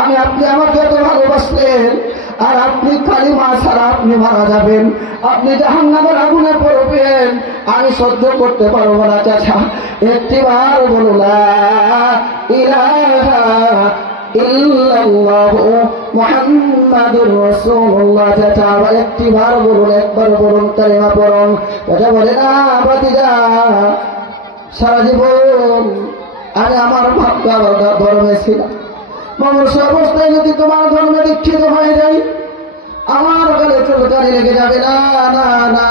আমি আপনি আমাকে এত ভালোবাসলেন, আর আপনি কালিমা ছাড়া আপনি মারা যাবেন, আপনি জাহান্নামের আগুনে পড়বেন, আমি সহ্য করতে পারবো না চাচা। একটিবার বলো লা ইলাহা ইল্লাল্লাহু মুহাম্মাদুর রাসূলুল্লাহ। চাচা একটিবার বলুন, একবার বলুন, কালিমা পড়ুন। চাচা বলে না ভাতিজা, সারা জীবন আমি আমার ভাবটা ধর্মে ছিলাম, মানুষ অবস্থায় যদি তোমার ধর্মে দীক্ষিত হয়ে যায় আমার গালে চুলকানি লেগে যাবে। না না না,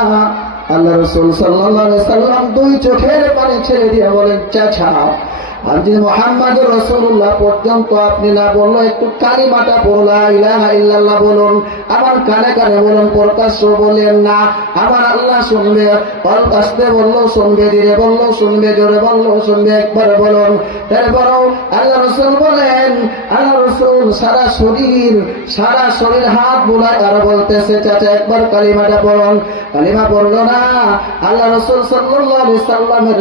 আল্লাহ রাসূল সাল্লাল্লাহু আলাইহি সাল্লাম দুই চোখের পানি ছেড়ে দিয়ে বলেন, চাচা আপনি মুহাম্মাদুর রাসূলুল্লাহ পর্যন্ত আপনি না বললো একটু কালিমাটা পড়ো, লা ইলাহা ইল্লাল্লাহ বলুন, আমার কানে কানে বলুন, প্রকাশ্য বলেন না, আমার আল্লাহ শুনবে। অল্প আসতে বললো শুনবে, ধীরে বললো শুনবে, জোরে বললো শুনবে, একবার বলুন। তারপরও আল্লাহ রাসূল বলেন, আল্লাহ রাসূল সারা শরীর হাত বুলায় আর বলতেছে, চাচা একবার কালিমাটা পড়ুন। কালিমা পড়লো না, আল্লাহ রাসূল সাল্লাল্লাহু আলাইহি সাল্লামের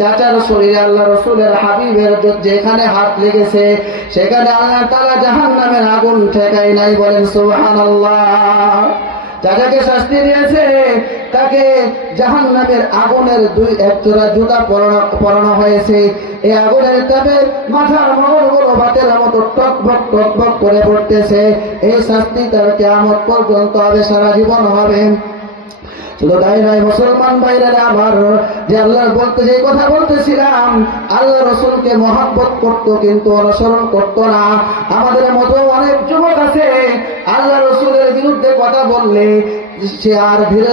চাচার শরীরে আল্লাহ রাসূলের হাবিবের যেখানে হাত লেগেছে সেখানে আল্লাহ তাআলা জাহান্নামের আগুন ঠেকাই নাই। বলেন সুবহানাল্লাহ। চাচাকে শাস্তি দিয়েছে, তাকে জাহান্নামের আগুনের এক জোড়া জুতা পরানো হয়েছে। এই আগুনের তাপে মাথার মগজগুলো বাতের মতো টকবক টকবক করে পড়তেছে। এই শাস্তি তার কিয়ামত পর্যন্ত হবে, সারা জীবন হবে। শুধু তাই নয় মুসলমান ভাইরা আমার, যে আল্লাহ বলতে যে কথা বলতেছিলাম, আল্লাহ রাসূলকে মহব্বত করতো কিন্তু অনুসরণ করতো না। আমাদের মতো অনেক যুবক আছে আল্লাহ রাসূলের বিরুদ্ধে কথা বললে সে আর ধীরে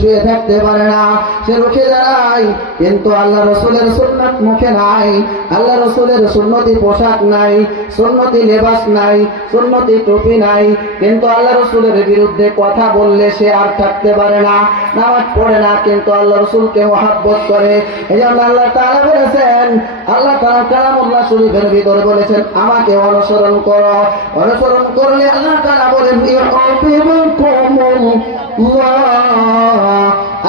শুয়ে থাকতে পারে না, সে রুখে দাঁড়ায়, কিন্তু আল্লাহ রাসূলের সুন্নাত মুখে নাই, আল্লাহ রাসূলের সুন্নতি পোশাক নাই, সুন্নতি লেবাস নাই, সুন্নতি টুপি নাই, কিন্তু আল্লাহ রাসূলের বিরুদ্ধে কথা বললে সে আর থাকতে পারে না, নামাজ পড়ে না, কিন্তু আল্লাহ রাসূলকে মহব্বত করে। এজন্য আল্লাহ তাআলা বলেছেন, আল্লাহ তাআলা কালামুল্লাহ শরীফের ভিতরে বলেছেন, আমাকে অনুসরণ করো। অনুসরণ করলে আল্লাহ তাআলা বলেন,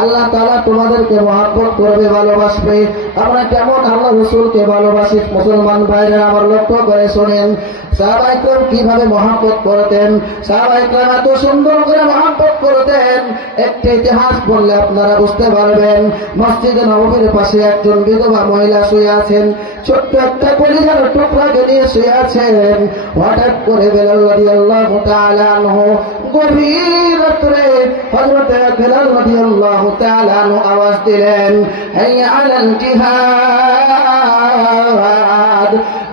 আল্লাহ তাআলা তোমাদেরকে মহব্বত করবে, ভালোবাসবে। আমরা কেমন আল্লাহ রাসূলকে ভালোবাসি মুসলমান ভাইরা আমার, লক্ষ্য করে শোনেন। সাহাবায়ে কেরাম কিভাবে মহব্বত করতেন, সাহাবায়ে কেরাম এত সুন্দর করে মহব্বত করতেন, একটা ইতিহাস বললে আপনারা বুঝতে পারবেন। মসজিদে নববীর পাশে একজন বিধবা মহিলা শুয়ে আছেন, ছোট্ট একটা কলিজার টুকরাকে নিয়ে শুয়ে আছেন। হঠাৎ করে বেলাল রাদিয়াল্লাহু তাআলা আনহু গভীর রাত্রে হযরত বেলাল রাদিয়াল্লাহু তাআলা আনহু আওয়াজ দিলেন, হাইয়া আলাল জিহাদ।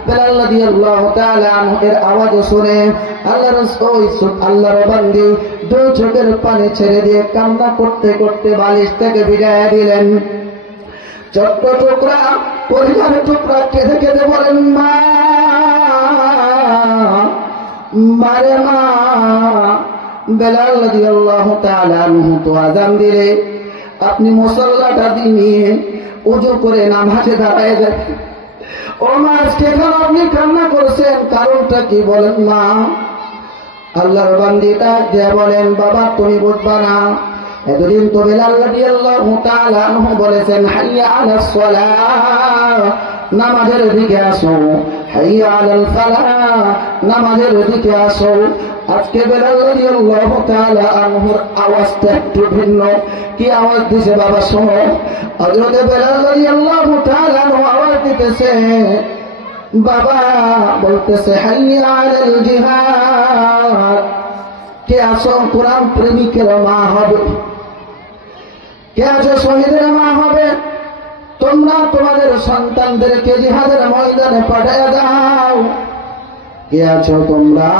বেলাল রাদিয়াল্লাহু তাআলা আনহু এর আওয়াজ শুনে আল্লাহর রাসূল আল্লাহর বান্দী দুই চোখের পানি ছেড়ে দিয়ে কান্না করতে করতে বালিশ থেকে বিদায় দিলেন। ছোট্ট টুকরা পরিবার টুকরা কেঁদে কেঁদে বলেন, মা মারে মা। বেলাল রাদিয়াল্লাহু তাআলা আনহু তো আযান দিলে আপনি মুসাল্লাটা নিয়ে ওযু করে নামাজে দাঁড়ায় যাবেন। ও মা, আজকে কেন আপনি কান্না করছেন, কারণটা কি বলেন মা? আল্লাহর বান্দীটা যে বলেন, বাবা তুমি বুঝবা না, এতদিন তো বেলাল রাদিয়াল্লাহু তাআলা আনহু বলেছেন, হাইয়া আলাস সালাহ, নামাজের দিকে আসো, হাইয়া আলাল ফালাহ, নামাজের দিকে আসো। আজকে বেলাল রাদিয়াল্লাহু তাআলা আনহুর আওয়াজটা একটু ভিন্ন। কি আওয়াজ দিছে বাবা শোনো। হযরত বেলাল রাদিয়াল্লাহু তাআলা আনহু আওয়াজ দিতেছে, বাবা বলতেছে, হাইয়া আলাল জিহাদ। কে আসো কোরআন প্রেমিকের মা হবে, কে আছো শহীদের মা হবে, তোমরা তোমাদের সন্তানদেরকে জিহাদের ময়দানে পাঠিয়ে দাও। কে আছো তোমরা